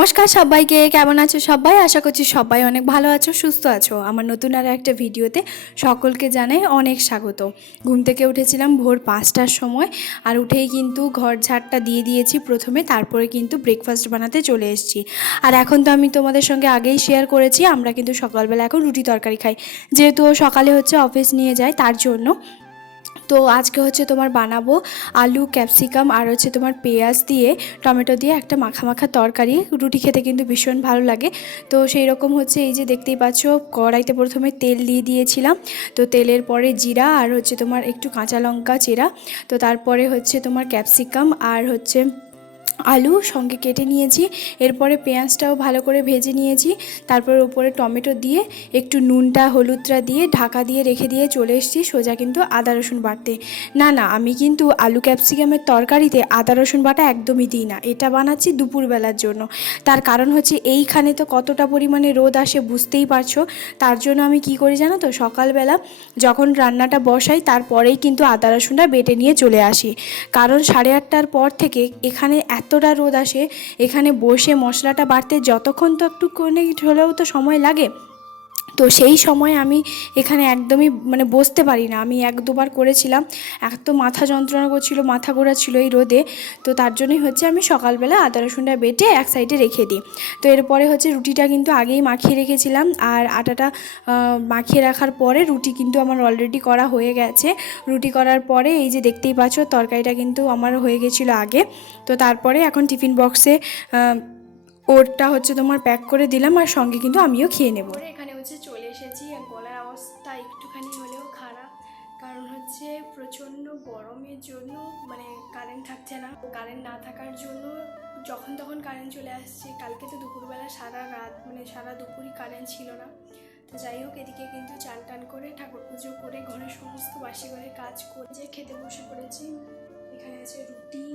নমস্কার সবাইকে, কেমন আছো সবাই? আশা করছি সবাই অনেক ভালো আছো, সুস্থ আছো। আমার নতুন আর একটা ভিডিওতে সকলকে জানাই অনেক স্বাগত। ঘুম থেকে উঠেছিলাম ভোর 5টার সময়, আর উঠেই কিন্তু ঘর ঝাড়টা দিয়ে দিয়েছি প্রথমে, তারপরে কিন্তু ব্রেকফাস্ট বানাতে চলে এসেছি। আর এখন তো আমি তোমাদের সঙ্গে আগেই শেয়ার করেছি, আমরা কিন্তু সকালবেলা এখন রুটি তরকারি খাই, যেহেতু সকালে হচ্ছে অফিস নিয়ে যায় তার জন্য। তো আজকে হচ্ছে তোমার বানাবো আলু ক্যাপসিকাম আর হচ্ছে তোমার পেঁয়াজ দিয়ে টমেটো দিয়ে একটা মাখা মাখা তরকারি। রুটি খেতে কিন্তু ভীষণ ভালো লাগে। তো সেই রকম হচ্ছে, এই যে দেখতেই পাচ্ছ, কড়াইতে প্রথমে তেল দিয়ে দিয়েছিলাম। তো তেলের পরে জিরা আর হচ্ছে তোমার একটু কাঁচা লঙ্কা চেরা, তো তারপরে হচ্ছে তোমার ক্যাপসিকাম আর হচ্ছে আলু সঙ্গে কেটে নিয়েছি। এরপরে পেঁয়াজটাও ভালো করে ভেজে নিয়েছি। তারপর উপরে টমেটো দিয়ে একটু নুনটা হলুদটা দিয়ে ঢাকা দিয়ে রেখে দিয়ে চলে এসেছি সোজা কিন্তু আদা রসুন বাটতে। না, আমি কিন্তু আলু ক্যাপসিকামের তরকারিতে আদা রসুন বাটা একদমই দিই না, এটা বানাচ্ছি দুপুরবেলার জন্য। তার কারণ হচ্ছে এইখানে তো কতটা পরিমাণে রোদ আসে বুঝতেই পারছো। তার জন্য আমি কি করি জানো তো, সকালবেলা যখন রান্নাটা বসাই তারপরেই কিন্তু আদা রসুনটা বেটে নিয়ে চলে আসি। কারণ 8:30টার পর থেকে এখানে এতটা রোদ আসে, এখানে বসে মশলাটা বাটতে যতক্ষণ তো একটুখানি হলেও তো সময় লাগে। তো সেই সময় আমি এখানে একদমই বসতে পারি না। আমি 1-2বার করেছিলাম, এত মাথা যন্ত্রণা করছিল, মাথা ঘোরাচ্ছিল এই রোদে। তো তার জন্যই হচ্ছে আমি সকালবেলা আদা রসুনটা বেটে এক সাইডে রেখে দিই। তো এরপরে হচ্ছে রুটিটা কিন্তু আগেই মাখিয়ে রেখেছিলাম, আর আটাটা মাখিয়ে রাখার পরে রুটি কিন্তু আমার অলরেডি করা হয়ে গেছে। রুটি করার পরে এই যে দেখতেই পাচ্ছ, তরকারিটা কিন্তু আমার হয়ে গেছিলো আগে। তো তারপরে এখন টিফিন বক্সে ওরটা হচ্ছে তোমার প্যাক করে দিলাম, আর সঙ্গে কিন্তু আমিও খেয়ে নেব। এখানে হচ্ছে চলে এসেছি, আর গলার অবস্থা একটুখানি হলেও খারাপ, কারণ হচ্ছে প্রচণ্ড গরমের জন্য কারেন্ট থাকছে না। কারেন্ট না থাকার জন্য যখন তখন কারেন্ট চলে আসছে। কালকে তো দুপুরবেলা সারা রাত সারা দুপুরই কারেন্ট ছিল না। তো যাই হোক, এদিকে কিন্তু চান টান করে ঠাকুর পুজো করে ঘরের সমস্ত বাসি ঘরের কাজ করে যে খেতে বসে পড়েছি। এখানে আছে রুটি,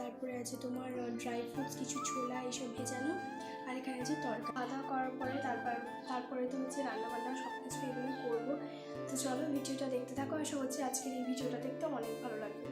তারপরে আছে তোমার ড্রাই ফ্রুটস, কিছু ছোলা এইসব ভেজানো, আর এখানে আছে তরকারি। খাওয়া দাওয়া করার পরে তারপরে তো হচ্ছে রান্নাবান্না সব কিছু এগুলো করবো। তো চলো ভিডিওটা দেখতে থাকো, আশা করছি আজকের এই ভিডিওটা দেখতে অনেক ভালো লাগবে।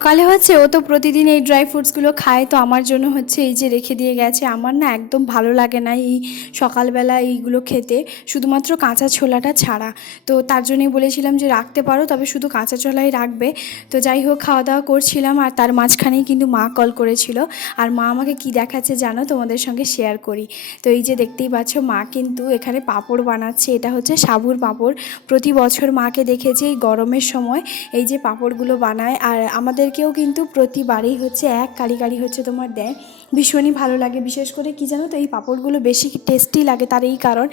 কালে হচ্ছে ও তো প্রতিদিন এই ড্রাই ফ্রুটসগুলো খায়, তো আমার জন্য হচ্ছে এই যে রেখে দিয়ে গেছে। আমার না একদম ভালো লাগে না এই সকালবেলা এইগুলো খেতে, শুধুমাত্র কাঁচা ছোলাটা ছাড়া। তো তার জন্যই বলেছিলাম যে রাখতে পারো, তবে শুধু কাঁচা ছোলাই রাখবে। তো যাই হোক, খাওয়া দাওয়া করছিলাম, আর তার মাঝখানেই কিন্তু মা কল করেছিল। আর মা আমাকে কি দেখাচ্ছে জানো, তোমাদের সঙ্গে শেয়ার করি। তো এই যে দেখতেই পাচ্ছ, মা কিন্তু এখানে পাঁপড় বানাচ্ছে। এটা হচ্ছে সাবুর পাঁপড়। প্রতি বছর মাকে দেখেছি এই গরমের সময় এই যে পাঁপড়গুলো বানায়, আর আমাদেরকেও কিন্তু প্রতিবারেই হচ্ছে এক কারি হচ্ছে তোমার দেয়। ভীষণই ভালো লাগে, বিশেষ করে কি জানো তো, এই পাঁপড়গুলো বেশি টেস্টি লাগে তার এই কারণ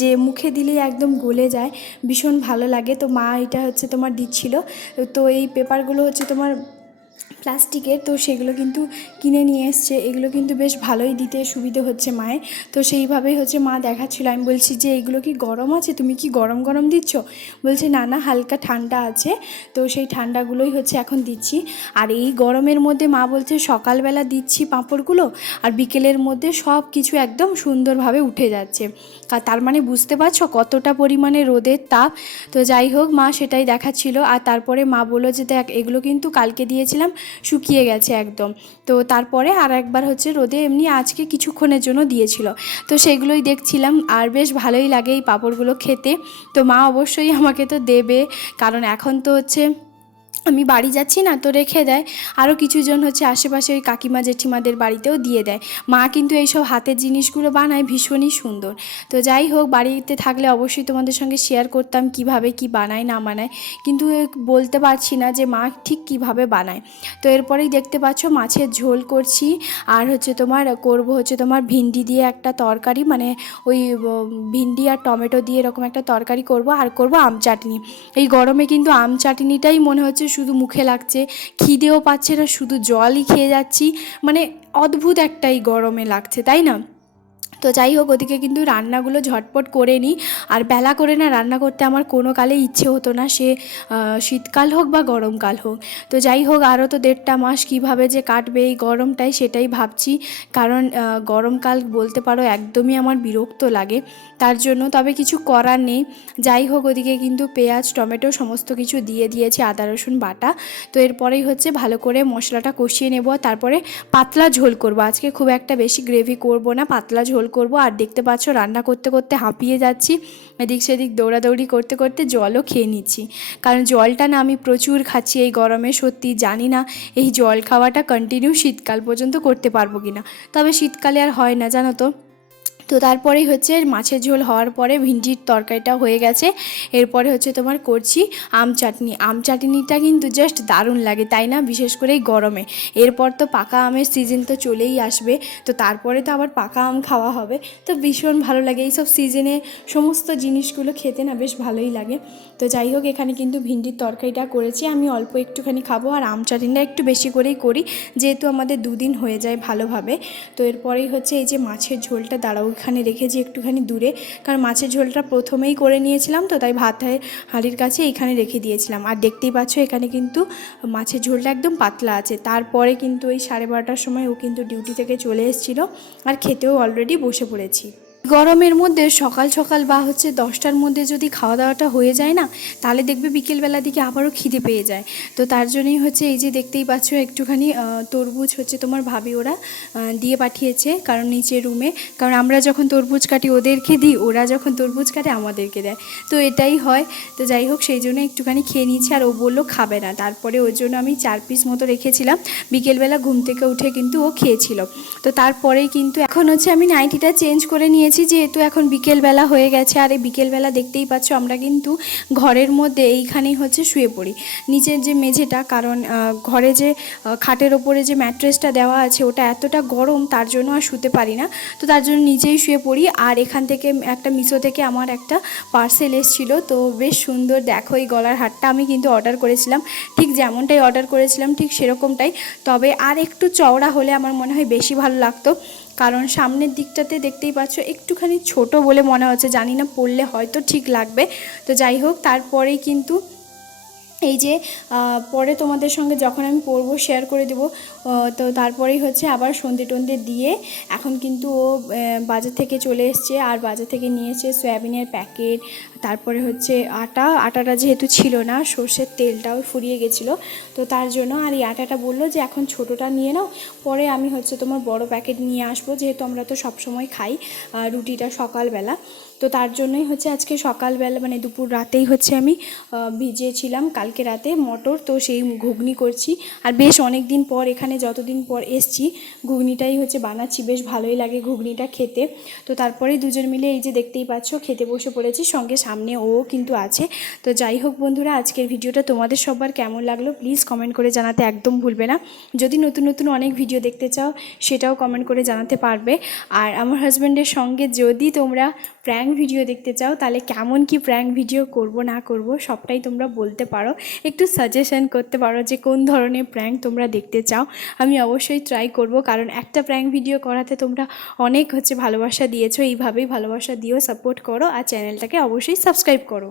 যে মুখে দিলেই একদম গলে যায়, ভীষণ ভালো লাগে। তো মা এটা হচ্ছে তোমার দিচ্ছিল। তো এই পেপারগুলো হচ্ছে তোমার প্লাস্টিকের, তো সেগুলো কিন্তু কিনে নিয়ে এসছে। এগুলো কিন্তু বেশ ভালোই দিতে সুবিধে হচ্ছে মায়ের। তো সেইভাবেই হচ্ছে মা দেখাচ্ছিল। আমি বলছি যে এগুলো কি গরম আছে, তুমি কি গরম গরম দিচ্ছ? বলছে না, হালকা ঠান্ডা আছে। তো সেই ঠান্ডাগুলোই হচ্ছে এখন দিচ্ছি। আর এই গরমের মধ্যে মা বলছে সকালবেলা দিচ্ছি পাঁপড়গুলো, আর বিকেলের মধ্যে সব কিছু একদম সুন্দরভাবে উঠে যাচ্ছে। তার মানে বুঝতে পারছো কতটা পরিমাণে রোদের তাপ। তো যাই হোক, মা সেটাই দেখাচ্ছিল। আর তারপরে মা বললো যে দেখ, এগুলো কিন্তু কালকে দিয়েছিলাম, শুকিয়ে গেছে একদম। তো তারপরে আর একবার হচ্ছে রোদে এমনি আজকে কিছুক্ষণের জন্য দিয়েছিল। তো সেগুলোই দেখছিলাম, আর বেশ ভালোই লাগে এই পাঁপড়গুলো খেতে। তো মা অবশ্যই আমাকে তো দেবে, কারণ এখন তো হচ্ছে আমি বাড়ি যাচ্ছি না, তো রেখে দেয়। আরও কিছুজন হচ্ছে আশেপাশে ওই কাকিমা জেঠিমাদের বাড়িতেও দিয়ে দেয়। মা কিন্তু এইসব হাতের জিনিসগুলো বানায় ভীষণই সুন্দর। তো যাই হোক, বাড়িতে থাকলে অবশ্যই তোমাদের সঙ্গে শেয়ার করতাম কিভাবে কি বানায় না বানায়, কিন্তু বলতে পারছি না যে মা ঠিক কিভাবে বানায়। তো এরপরেই দেখতে পাচ্ছ মাছের ঝোল করছি, আর হচ্ছে তোমার করব হচ্ছে তোমার ভিন্ডি দিয়ে একটা তরকারি, ওই ভিন্ডি আর টমেটো দিয়ে এরকম একটা তরকারি করব, আর করব আম চাটনি। এই গরমে কিন্তু আম চাটনিটাই মনে হচ্ছে শুধু মুখে লাগছে, খিদেও পাচ্ছে না, শুধু জলই খেয়ে যাচ্ছি। অদ্ভুত একটাই গরমে লাগছে, তাই না? তো যাই হোক, ওদিকে কিন্তু রান্নাগুলো ঝটপট করে নিই। আর বেলা করে না রান্না করতে আমার কোনো কালে ইচ্ছে হতো না, সে শীতকাল হোক বা গরমকাল হোক। তো যাই হোক, আরও তো 1.5 মাস কীভাবে যে কাটবে এই গরমটাই, সেটাই ভাবছি। কারণ গরমকাল বলতে পারো একদমই আমার বিরক্ত লাগে তার জন্য, তবে কিছু করার নেই। যাই হোক, ওদিকে কিন্তু পেঁয়াজ টমেটো সমস্ত কিছু দিয়ে দিয়েছি, আদা রসুন বাটা। তো এরপরেই হচ্ছে ভালো করে মশলাটা কষিয়ে নেব, তারপরে পাতলা ঝোল করব। আজকে খুব একটা বেশি গ্রেভি করব না, পাতলা ঝোল করব। আর দেখতে পাচ্ছ রান্না করতে করতে হাঁপিয়ে যাচ্ছি, এদিক সেদিক দৌড়াদৌড়ি করতে করতে জলও খেয়ে নিচ্ছি। কারণ জলটা না আমি প্রচুর খাচ্ছি এই গরমে, সত্যি জানি না এই জল খাওয়াটা কন্টিনিউ শীতকাল পর্যন্ত করতে পারবো কিনা। তবে শীতকালে আর হয় না জানো তো। তো তারপরেই হচ্ছে মাছের ঝোল হওয়ার পরে ভিন্ডির তরকারিটা হয়ে গেছে। এরপরে হচ্ছে তোমার করছি আম চাটনি। আম চাটনিটা কিন্তু জাস্ট দারুণ লাগে, তাই না? বিশেষ করে এই গরমে। এরপর তো পাকা আমের সিজন তো চলেই আসবে, তো তারপরে তো আবার পাকা আম খাওয়া হবে। তো ভীষণ ভালো লাগে এইসব সিজনে সমস্ত জিনিসগুলো খেতে, না বেশ ভালোই লাগে। তো যাই হোক, এখানে কিন্তু ভিন্ডির তরকারিটা করেছি, আমি অল্প একটুখানি খাবো। আর আম চাটনিটা একটু বেশি করেই করি, যেহেতু আমাদের 2 দিন হয়ে যায় ভালোভাবে। তো এরপরেই হচ্ছে এই যে মাছের ঝোলটা, দাঁড়াও এখানে রেখেছি একটুখানি দূরে, কারণ মাছের ঝোলটা প্রথমেই করে নিয়েছিলাম, তো তাই ভাত হাঁড়ির কাছে এইখানে রেখে দিয়েছিলাম। আর দেখতেই পাচ্ছ এখানে কিন্তু মাছের ঝোলটা একদম পাতলা আছে। তারপরে কিন্তু ওই 12:30টার সময় ও কিন্তু ডিউটি থেকে চলে এসেছিলো, আর খেতেও অলরেডি বসে পড়েছি। গরমের মধ্যে সকাল সকাল বা হচ্ছে 10টার মধ্যে যদি খাওয়া দাওয়াটা হয়ে যায় না, তাহলে দেখবে বিকেলবেলা দিকে আবারও খিদে পেয়ে যায়। তো তার জন্যই হচ্ছে এই যে দেখতেই পাচ্ছ একটুখানি তরমুজ হচ্ছে তোমার ভাবি ওরা দিয়ে পাঠিয়েছে, কারণ নিচের রুমে, কারণ আমরা যখন তরমুজ কাটি ওদেরকে দিই, ওরা যখন তরমুজ কাটে আমাদেরকে দেয়, তো এটাই হয়। তো যাই হোক, সেই জন্য একটুখানি খেয়ে নিয়েছি। আর ও বললো খাবে না, তারপরে ওর জন্য আমি 4 পিস মতো রেখেছিলাম। বিকেলবেলা ঘুম থেকে উঠে কিন্তু ও খেয়েছিল। তো তারপরেই কিন্তু এখন হচ্ছে আমি নাইটিটা চেঞ্জ করে নিয়েছি, যেহেতু এখন বিকেলবেলা হয়ে গেছে। আর এই বিকেলবেলা দেখতেই পাচ্ছ আমরা কিন্তু ঘরের মধ্যে এইখানেই হচ্ছে শুয়ে পড়ি, নিচের যে মেঝেটা, কারণ ঘরে যে খাটের ওপরে যে ম্যাট্রেসটা দেওয়া আছে ওটা এতটা গরম, তার জন্য আর শুতে পারি না। তো তার জন্য নিচেই শুয়ে পড়ি। আর এখান থেকে একটা মিশো থেকে আমার একটা পার্সেল এসেছিলো, তো বেশ সুন্দর, দেখো এই গলার হারটা আমি কিন্তু অর্ডার করেছিলাম, ঠিক যেমনটাই অর্ডার করেছিলাম ঠিক সেরকমটাই, তবে আর একটু চওড়া হলে আমার মনে হয় বেশি ভালো লাগতো। কারণ সামনের দিকটাতে দেখতেই পাচ্ছ একটুখানি ছোট বলে মনে হচ্ছে, জানি না পরলে হয়তো ঠিক লাগবে। তো যাই হোক, তারপরেই কিন্তু এই যে পরে তোমাদের সঙ্গে যখন আমি পরবো শেয়ার করে দেবো। তো তারপরেই হচ্ছে আবার সন্ধে টন্ধে দিয়ে এখন কিন্তু ও বাজার থেকে চলে এসছে, আর বাজার থেকে নিয়ে এসছে সয়াবিনের প্যাকেট, তারপরে হচ্ছে আটাটা যেহেতু ছিল না, সর্ষের তেলটাও ফুরিয়ে গেছিলো, তো তার জন্য। আর এই আটাটা বললো যে এখন ছোটোটা নিয়ে নাও, পরে আমি হচ্ছে তোমার বড় প্যাকেট নিয়ে আসবো, যেহেতু আমরা তো সবসময় খাই রুটিটা সকালবেলা। তো তার জন্যই হচ্ছে আজকে সকালবেলা মানে দুপুর রাতেই হচ্ছে আমি ভিজিয়েছিলাম কালকে রাতে মটর, তো সেই ঘুগনি করছি। আর বেশ অনেক দিন পর, এখানে যতদিন পর এসছি, ঘুগনিটাই হচ্ছে বানাচ্ছি, বেশ ভালোই লাগে ঘুগনিটা খেতে। তো তারপরে দুজন মিলে এই যে দেখতেই পাচ্ছ খেতে বসে পড়েছি, সঙ্গে সামনে ও কিন্তু আছে। তো যাই হোক বন্ধুরা, আজকের ভিডিওটা তোমাদের সবার কেমন লাগলো প্লিজ কমেন্ট করে জানাতে একদম ভুলবে না। যদি নতুন নতুন অনেক ভিডিও দেখতে চাও সেটাও কমেন্ট করে জানাতে পারবে। আর আমার হাজব্যান্ডের সঙ্গে যদি তোমরা প্র্যাঙ্ক ভিডিও দেখতে চাও, তাহলে কেমন কি প্র্যাঙ্ক ভিডিও করব না করব সবটাই তোমরা বলতে পারো, একটু সাজেশন করতে পারো যে কোন ধরনের প্র্যাঙ্ক তোমরা দেখতে চাও। আমি অবশ্যই ট্রাই করব, কারণ একটা প্র্যাঙ্ক ভিডিও করাতে তোমরা অনেক হচ্ছে ভালোবাসা দিয়েছো, এইভাবেই ভালোবাসা দিও, সাপোর্ট করো, আর চ্যানেলটাকে অবশ্যই সাবস্ক্রাইব করো।